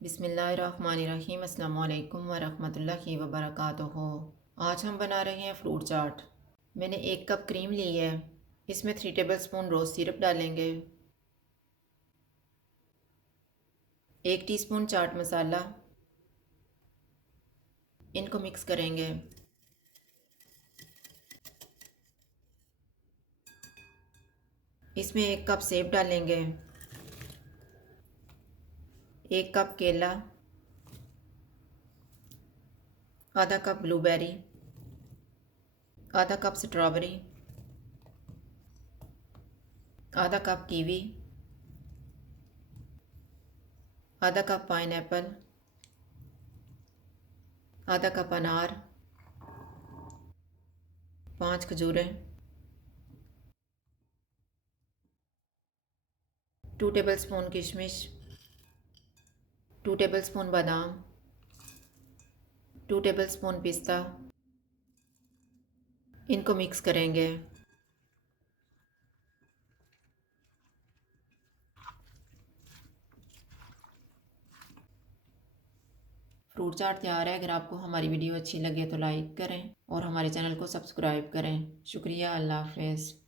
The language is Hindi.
बिस्मिल्लाहिर्रहमानिर्रहीम। अस्सलामु अलैकुम वरहमतुल्लाहि वबरकातुहू। आज हम बना रहे हैं फ्रूट चाट। मैंने 1 कप क्रीम ली है। इसमें 3 टेबल स्पून रोज़ सिरप डालेंगे, 1 टीस्पून चाट मसाला। इनको मिक्स करेंगे। इसमें 1 कप सेब डालेंगे, 1 कप केला, आधा कप ब्लूबेरी, आधा कप स्ट्रॉबेरी, आधा कप कीवी, आधा कप पाइनएप्पल, आधा कप अनार, 5 खजूरें, 2 टेबल स्पून किशमिश, 2 टेबल स्पून बादाम, 2 टेबल स्पून पिस्ता। इनको मिक्स करेंगे। फ्रूट चाट तैयार है। अगर आपको हमारी वीडियो अच्छी लगे तो लाइक करें और हमारे चैनल को सब्सक्राइब करें। शुक्रिया। अल्लाह हाफ़िज़।